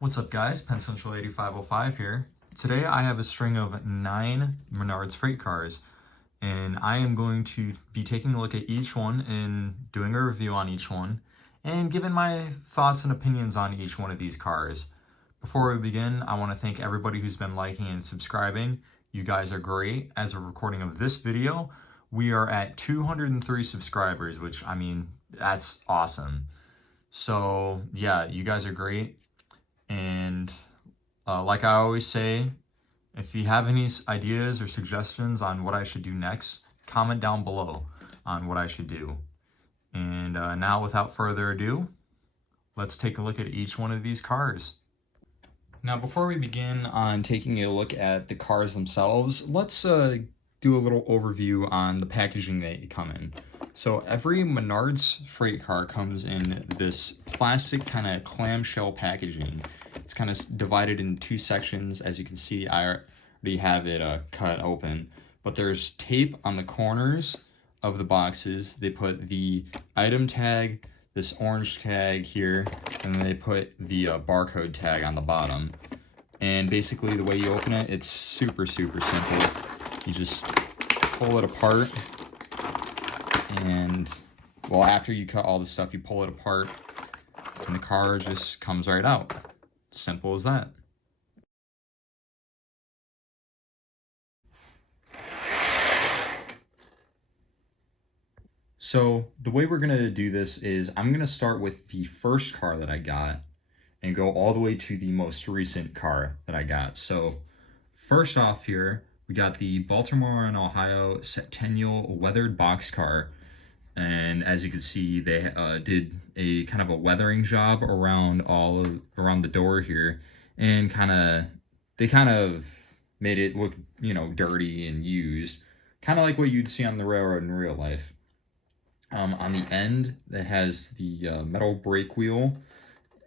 What's up guys, Penn Central 8505 here. Today I have a string of 9 Menards freight cars and I am going to be taking a look at each one and doing a review on each one and giving my thoughts and opinions on each one of these cars. Before we begin, I want to thank everybody who's been liking and subscribing. You guys are great. As a recording of this video, we are at 203 subscribers, which I mean, that's awesome. So yeah, you guys are great. And like I always say, if you have any ideas or suggestions on what I should do next, comment down below on what I should do. And now without further ado, let's take a look at each one of these cars. Now before we begin on taking a look at the cars themselves, let's do a little overview on the packaging they come in. So every Menards freight car comes in this plastic kind of clamshell packaging. It's kind of divided into 2 sections. As you can see, I already have it cut open, but there's tape on the corners of the boxes. They put the item tag, this orange tag here, and then they put the barcode tag on the bottom. And basically the way you open it, it's super simple. You just pull it apart, and well, after you cut all the stuff, you pull it apart and the car just comes right out. Simple as that. So the way we're gonna do this is I'm gonna start with the first car that I got and go all the way to the most recent car that I got. So first off here, we got the Baltimore and Ohio Centennial weathered boxcar. And as you can see, they did a kind of a weathering job around the door here, and they kind of made it look, you know, dirty and used, kind of like what you'd see on the railroad in real life. On the end, it has the metal brake wheel,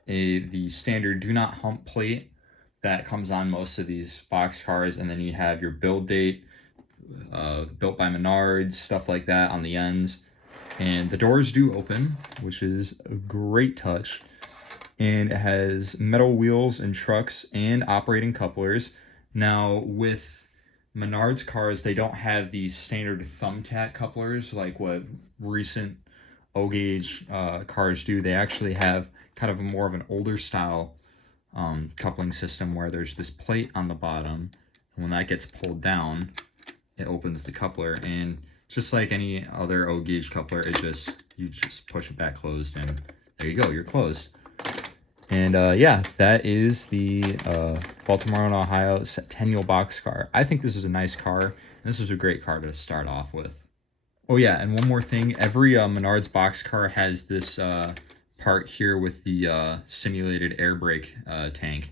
the standard do not hump plate that comes on most of these box cars, and then you have your build date, built by Menards, stuff like that on the ends. And the doors do open, which is a great touch. And it has metal wheels and trucks and operating couplers. Now with Menards cars, they don't have these standard thumbtack couplers like what recent O-gauge cars do. They actually have kind of more of an older style coupling system where there's this plate on the bottom, and when that gets pulled down, it opens the coupler. And just like any other O-gauge coupler, you just push it back closed, and there you go, you're closed. And yeah, that is the Baltimore and Ohio Centennial boxcar. I think this is a nice car, and this is a great car to start off with. Oh yeah, and one more thing, every Menards boxcar has this part here with the simulated air brake tank.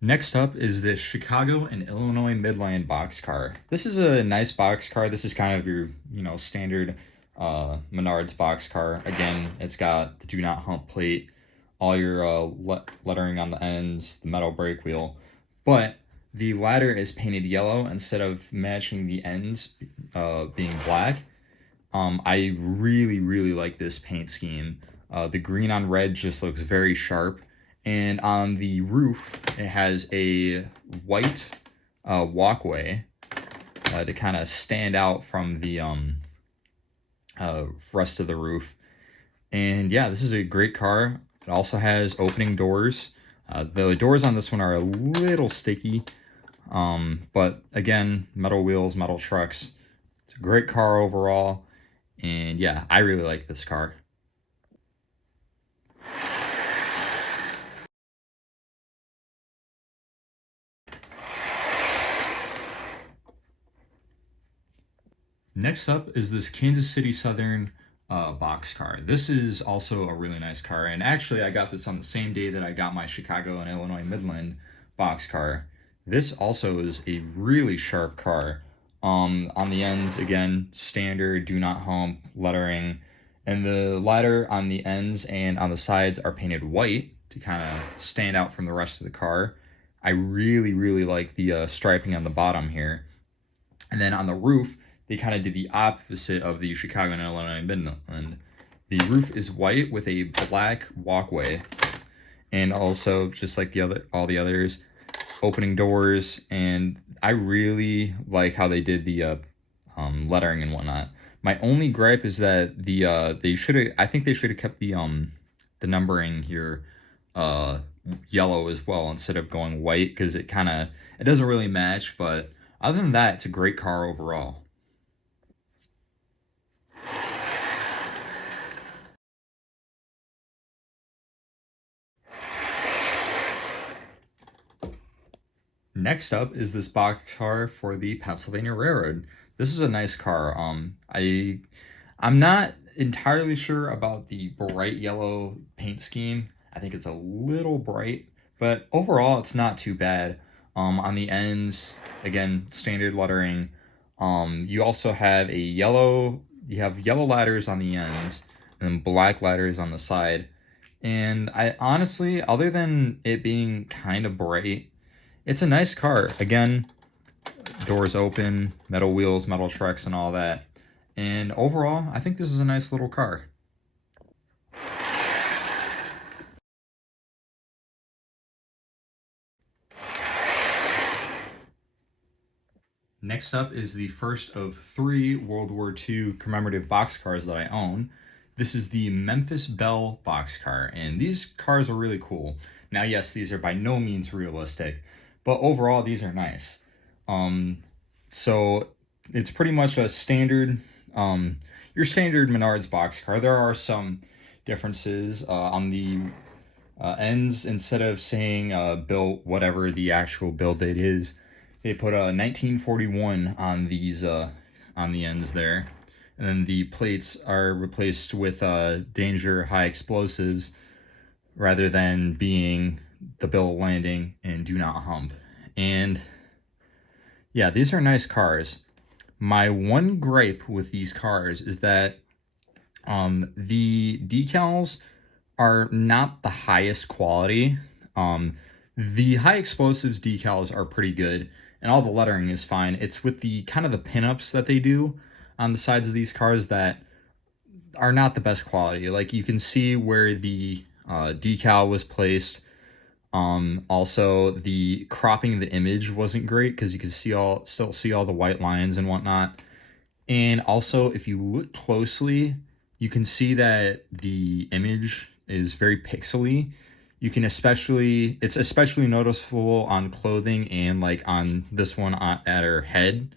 Next up is the Chicago and Illinois Midland boxcar. This is a nice boxcar. This is kind of your, you know, standard Menards boxcar. Again, it's got the do not hump plate, all your lettering on the ends, the metal brake wheel, but the ladder is painted yellow instead of matching the ends being black. I really like this paint scheme. The green on red just looks very sharp. And on the roof, it has a white walkway to kind of stand out from the rest of the roof. And yeah, this is a great car. It also has opening doors. The doors on this one are a little sticky, but again, metal wheels, metal trucks. It's a great car overall. And yeah, I really like this car. Next up is this Kansas City Southern boxcar. This is also a really nice car, and actually I got this on the same day that I got my Chicago and Illinois Midland boxcar. This also is a really sharp car. On the ends, again, standard do not hump lettering, and the ladder on the ends and on the sides are painted white to kind of stand out from the rest of the car. I really like the striping on the bottom here. And then on the roof, they kind of did the opposite of the Chicago and Illinois Midland. The roof is white with a black walkway, and also just like all the others, opening doors. And I really like how they did the lettering and whatnot. My only gripe is that they should have. I think they should have kept the numbering here yellow as well instead of going white, because it doesn't really match. But other than that, it's a great car overall. Next up is this boxcar for the Pennsylvania Railroad. This is a nice car. I'm not entirely sure about the bright yellow paint scheme. I think it's a little bright, but overall it's not too bad. On the ends, again, standard lettering. You also have you have yellow ladders on the ends and then black ladders on the side. And I honestly, other than it being kind of bright, it's a nice car. Again, doors open, metal wheels, metal trucks, and all that. And overall, I think this is a nice little car. Next up is the first of 3 World War II commemorative boxcars that I own. This is the Memphis Belle boxcar, and these cars are really cool. Now, yes, these are by no means realistic, but overall, these are nice. So it's pretty much a standard, your standard Menards boxcar. There are some differences on the ends. Instead of saying built whatever the actual build date is, they put a 1941 on these on the ends there, and then the plates are replaced with danger high explosives rather than being the bill of landing and do not hump. And yeah, these are nice cars. My one gripe with these cars is that the decals are not the highest quality. The high explosives decals are pretty good, and all the lettering is fine. It's with the kind of the pinups that they do on the sides of these cars that are not the best quality. Like, you can see where the decal was placed. Also, the cropping of the image wasn't great because you can still see all the white lines and whatnot. And also, if you look closely, you can see that the image is very pixely. It's especially noticeable on clothing and like on this one at her head.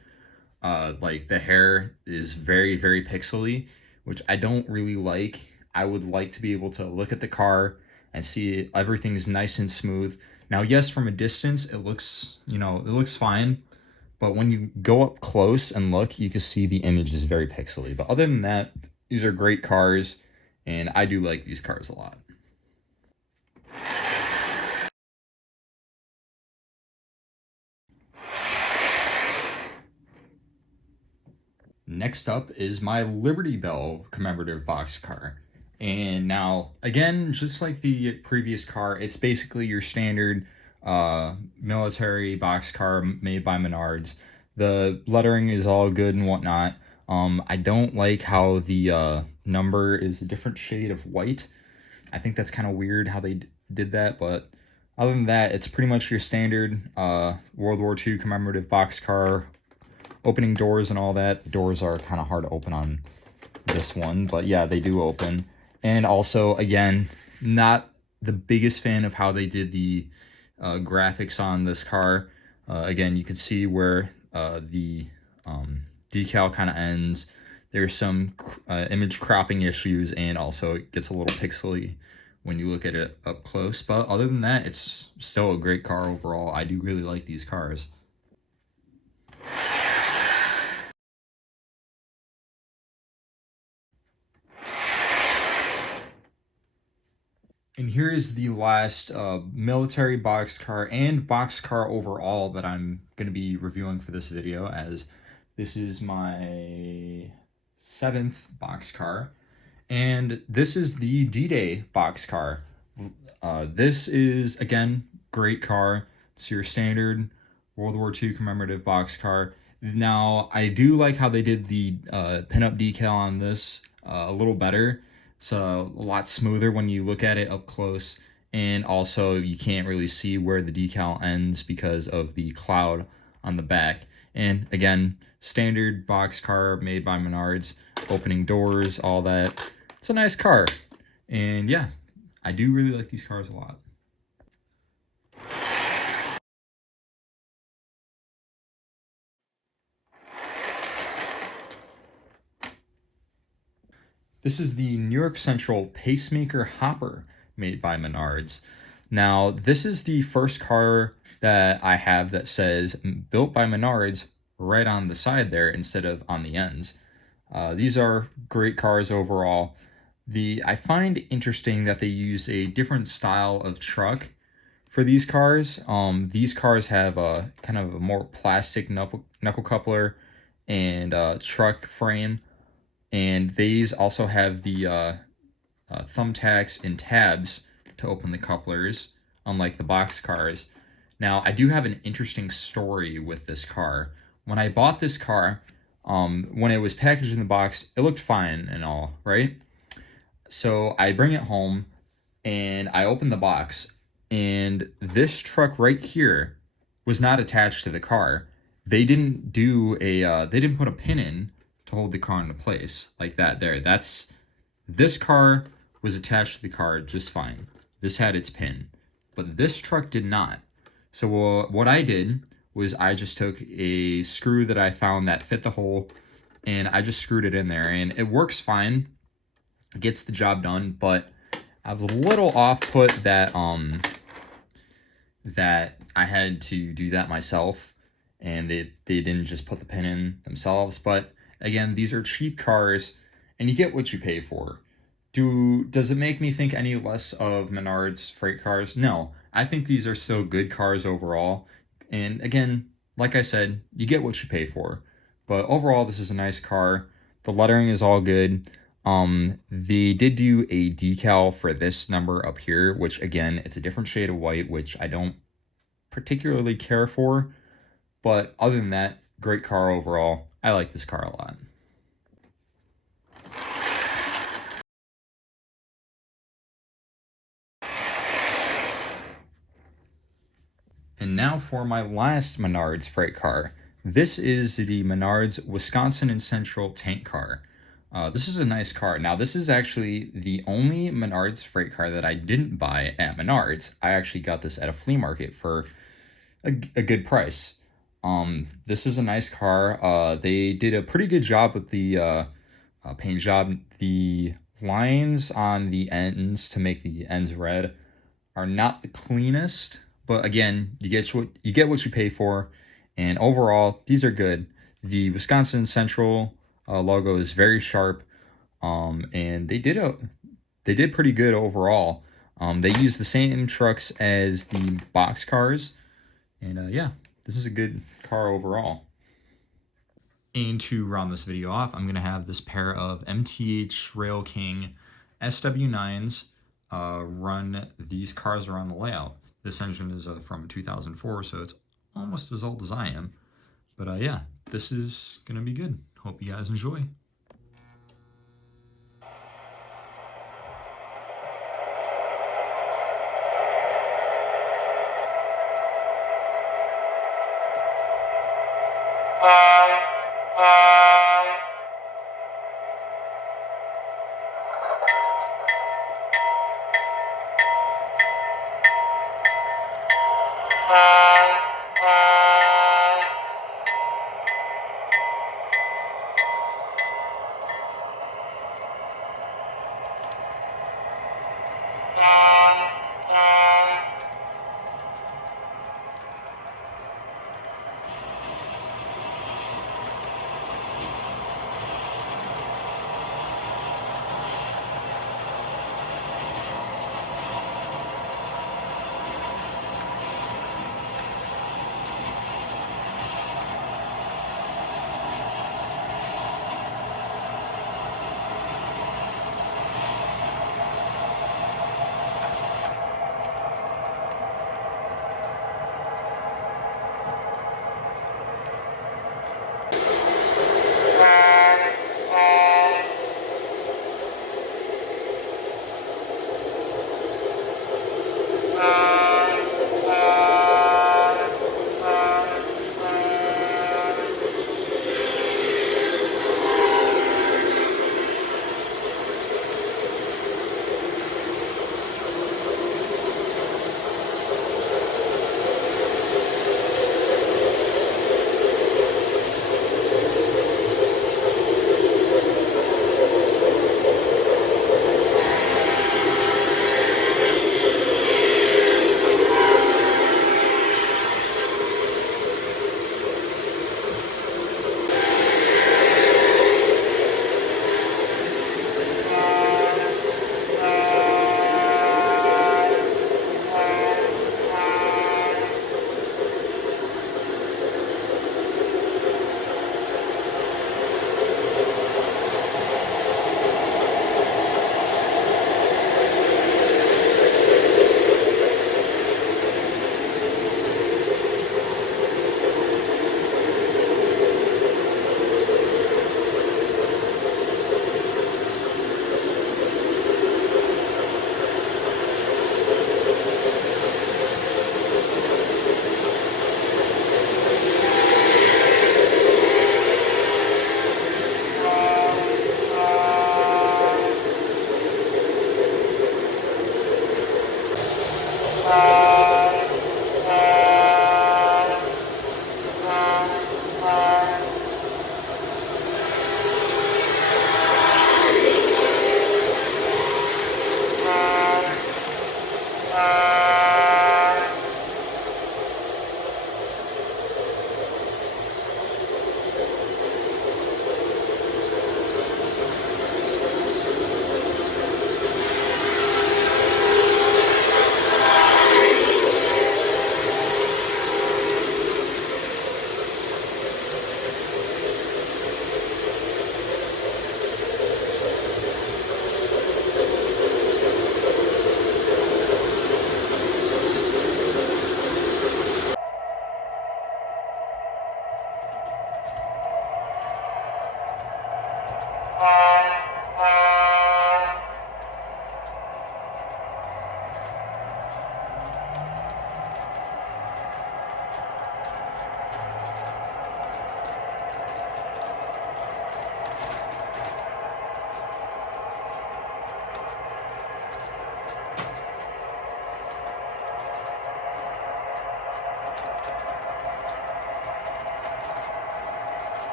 Like, the hair is very, very pixely, which I don't really like. I would like to be able to look at the car and see everything's nice and smooth. Now, yes, from a distance, it looks fine. But when you go up close and look, you can see the image is very pixely. But other than that, these are great cars, and I do like these cars a lot. Next up is my Liberty Bell commemorative boxcar. And now, again, just like the previous car, it's basically your standard military boxcar made by Menards. The lettering is all good and whatnot. I don't like how the number is a different shade of white. I think that's kind of weird how they did that, but other than that, it's pretty much your standard World War II commemorative boxcar. Opening doors and all that. The doors are kind of hard to open on this one, but yeah, they do open. And also, again, not the biggest fan of how they did the graphics on this car. Again, you can see where the decal kind of ends. There's some image cropping issues, and also it gets a little pixely when you look at it up close. But other than that, it's still a great car overall. I do really like these cars. And here is the last military boxcar and boxcar overall that I'm going to be reviewing for this video, as this is my 7th boxcar. And this is the D-Day boxcar. This is, again, great car. It's your standard World War II commemorative boxcar. Now, I do like how they did the pinup decal on this a little better. It's a lot smoother when you look at it up close, and also you can't really see where the decal ends because of the cloud on the back. And again, standard box car made by Menards, opening doors, all that. It's a nice car. And yeah, I do really like these cars a lot. This is the New York Central Pacemaker Hopper made by Menards. Now, this is the first car that I have that says built by Menards right on the side there instead of on the ends. These are great cars overall. I find interesting that they use a different style of truck for these cars. These cars have a kind of a more plastic knuckle coupler and truck frame, and these also have the thumbtacks and tabs to open the couplers, unlike the box cars. Now, I do have an interesting story with this car. When I bought this car, when it was packaged in the box, it looked fine and all, right? So I bring it home and I open the box, and this truck right here was not attached to the car. They didn't put a pin in to hold the car into place like that there. This car was attached to the car just fine. This had its pin, but this truck did not. So what I did was I just took a screw that I found that fit the hole, and I just screwed it in there, and it works fine. It gets the job done, but I was a little off put that I had to do that myself, and they didn't just put the pin in themselves. But again, these are cheap cars, and you get what you pay for. Does it make me think any less of Menards freight cars? No, I think these are still good cars overall. And again, like I said, you get what you pay for. But overall, this is a nice car. The lettering is all good. They did do a decal for this number up here, which again, it's a different shade of white, which I don't particularly care for. But other than that, great car overall. I like this car a lot. And now for my last Menards freight car. This is the Menards Wisconsin and Central tank car. This is a nice car. Now, this is actually the only Menards freight car that I didn't buy at Menards. I actually got this at a flea market for a good price. This is a nice car. They did a pretty good job with the paint job. The lines on the ends to make the ends red are not the cleanest, but again, you get what you pay for, and overall, these are good. The Wisconsin Central logo is very sharp, and they did pretty good overall. They use the same trucks as the box cars, and yeah, this is a good car overall. And to round this video off, I'm going to have this pair of MTH Rail King SW9s run these cars around the layout. This engine is from 2004, so it's almost as old as I am. But yeah, this is going to be good. Hope you guys enjoy.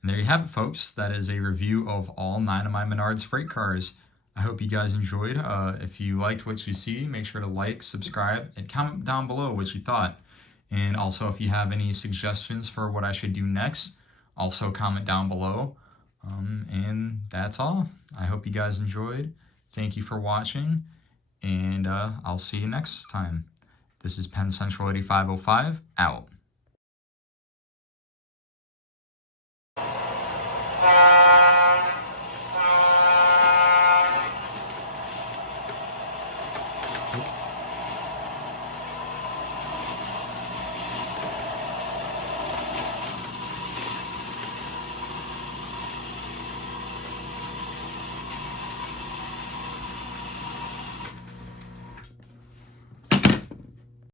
And there you have it, folks. That is a review of all 9 of my Menards freight cars. I hope you guys enjoyed. If you liked what you see, make sure to like, subscribe, and comment down below what you thought. And also, if you have any suggestions for what I should do next, also comment down below. And that's all. I hope you guys enjoyed. Thank you for watching, and I'll see you next time. This is Penn Central 8505, out.